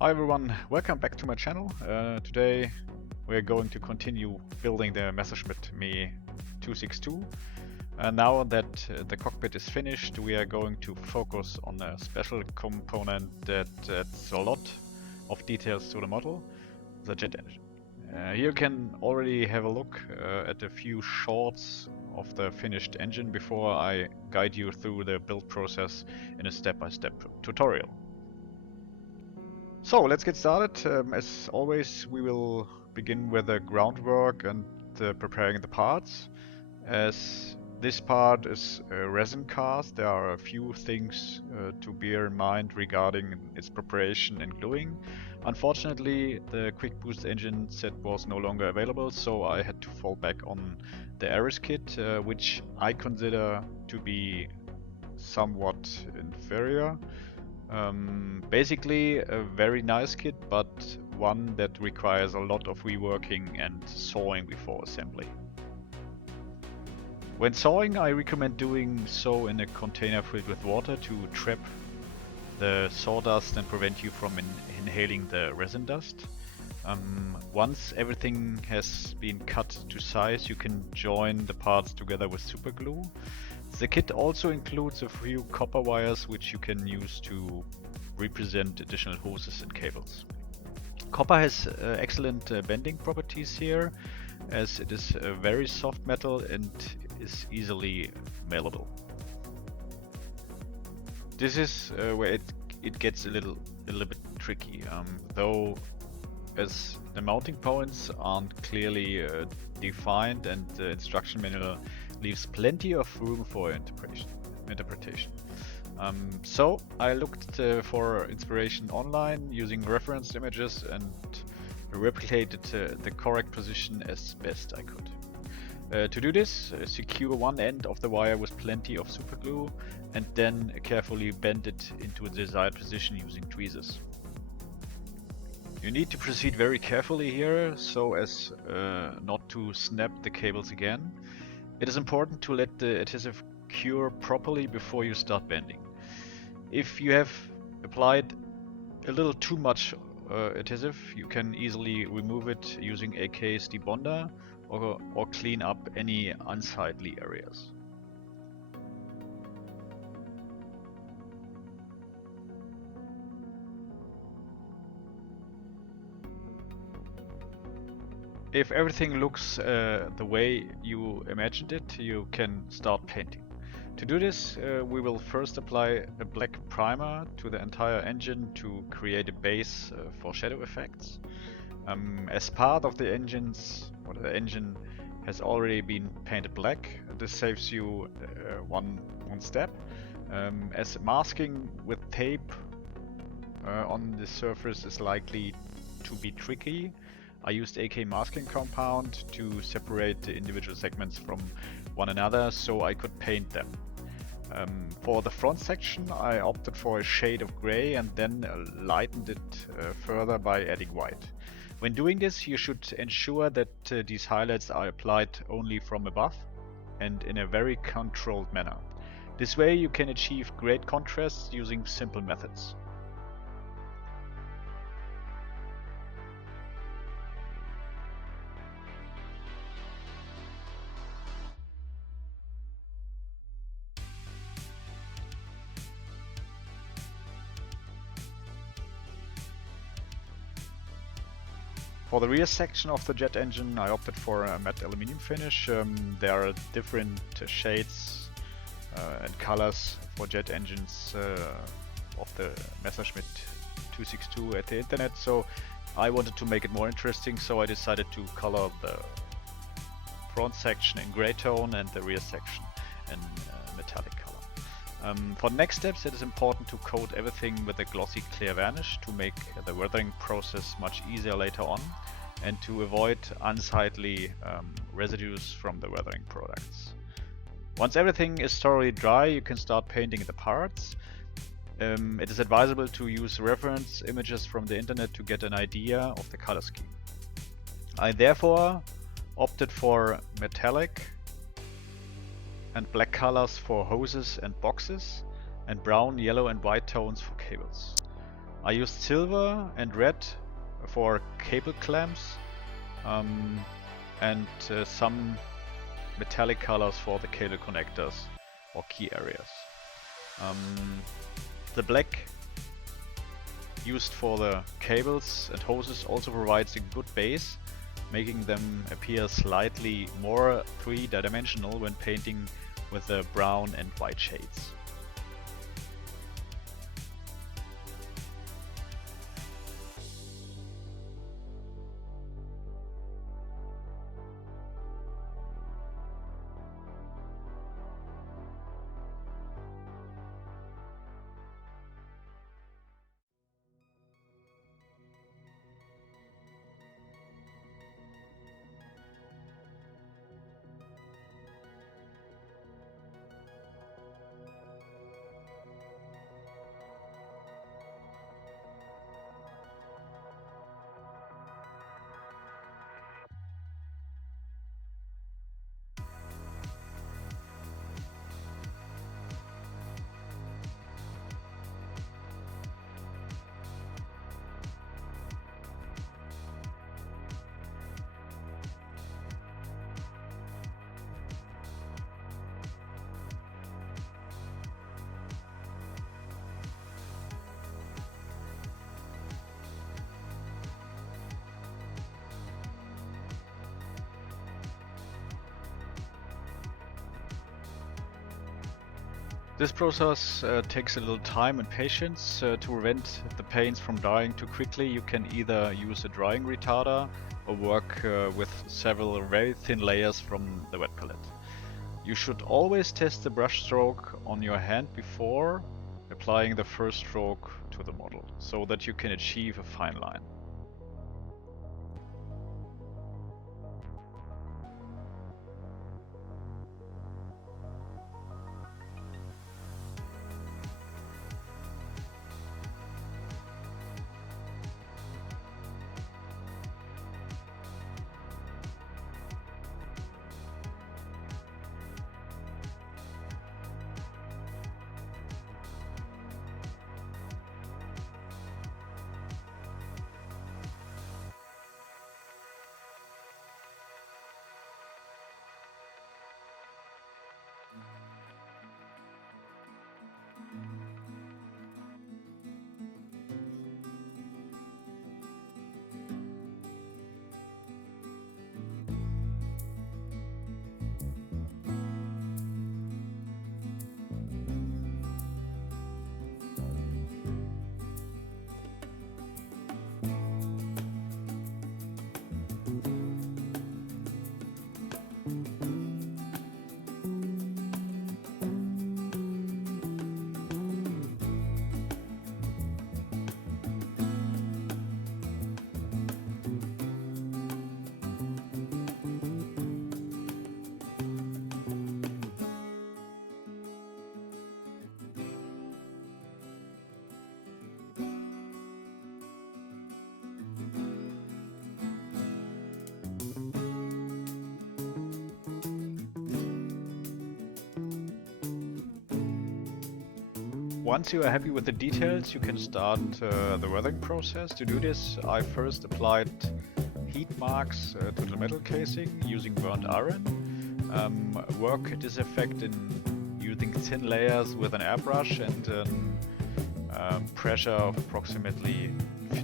Hi everyone, welcome back to my channel. Today we are going to continue building the Messerschmitt Me-262. Now that the cockpit is finished, we are going to focus on a special component that adds a lot of details to the model, the jet engine. Here you can already have a look at a few shots of the finished engine before I guide you through the build process in a step-by-step tutorial. So let's get started. As always, we will begin with the groundwork and preparing the parts. As this part is a resin cast, there are a few things to bear in mind regarding its preparation and gluing. Unfortunately, the quick boost engine set was no longer available, so I had to fall back on the Aris kit, which I consider to be somewhat inferior. Basically a very nice kit, but one that requires a lot of reworking and sawing before assembly. When sawing, I recommend doing so in a container filled with water to trap the sawdust and prevent you from inhaling the resin dust. Once everything has been cut to size, you can join the parts together with super glue. The kit also includes a few copper wires which you can use to represent additional hoses and cables. Copper has excellent bending properties here, as it is a very soft metal and is easily malleable. This is where it gets a little bit tricky, though, as the mounting points aren't clearly defined and the instruction manual leaves plenty of room for interpretation. So I looked for inspiration online using reference images and replicated the correct position as best I could. To do this, secure one end of the wire with plenty of super glue and then carefully bend it into the desired position using tweezers. You need to proceed very carefully here so as not to snap the cables again. It is important to let the adhesive cure properly before you start bending. If you have applied a little too much adhesive, you can easily remove it using a case debonder or clean up any unsightly areas. If everything looks the way you imagined it, you can start painting. To do this, we will first apply a black primer to the entire engine to create a base for shadow effects. As part of the engine has already been painted black, this saves you one step. As masking with tape on the surface is likely to be tricky, I used AK masking compound to separate the individual segments from one another so I could paint them. For the front section, I opted for a shade of gray and then lightened it further by adding white. When doing this, you should ensure that these highlights are applied only from above and in a very controlled manner. This way you can achieve great contrast using simple methods. For the rear section of the jet engine, I opted for a matte aluminum finish. There are different shades and colors for jet engines of the Messerschmitt 262 at the internet, so I wanted to make it more interesting, so I decided to color the front section in gray tone and the rear section in metallic color. For the next steps, it is important to coat everything with a glossy clear varnish to make the weathering process much easier later on and to avoid unsightly residues from the weathering products. Once everything is thoroughly dry, you can start painting the parts. It is advisable to use reference images from the internet to get an idea of the color scheme. I therefore opted for metallic and black colors for hoses and boxes, and brown, yellow and white tones for cables. I used silver and red for cable clamps, and some metallic colors for the cable connectors or key areas. The black used for the cables and hoses also provides a good base, making them appear slightly more three-dimensional when painting with the brown and white shades. This process takes a little time and patience. To prevent the paints from drying too quickly, you can either use a drying retarder or work with several very thin layers from the wet palette. You should always test the brush stroke on your hand before applying the first stroke to the model, so that you can achieve a fine line. Once you are happy with the details, you can start the weathering process. To do this, I first applied heat marks to the metal casing using burnt iron. Work this effect in using thin layers with an airbrush and pressure of approximately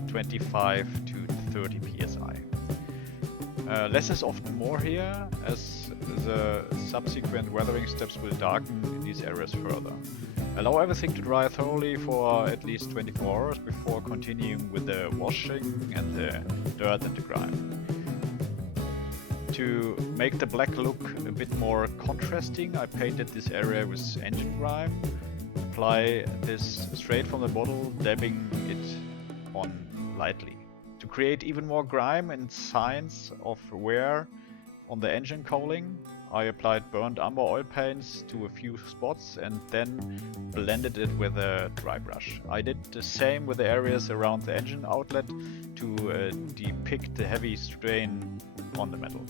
25 to 30 psi. Less is often more here, as the subsequent weathering steps will darken these areas further. Allow everything to dry thoroughly for at least 24 hours before continuing with the washing and the dirt and the grime. To make the black look a bit more contrasting, I painted this area with engine grime. Apply this straight from the bottle, dabbing it on lightly. To create even more grime and signs of wear on the engine cowling, I applied burnt umber oil paints to a few spots and then blended it with a dry brush. I did the same with the areas around the engine outlet to depict the heavy strain on the metal.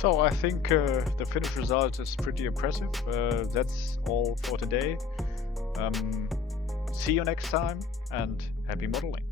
So I think the finished result is pretty impressive. That's all for today. See you next time and happy modeling.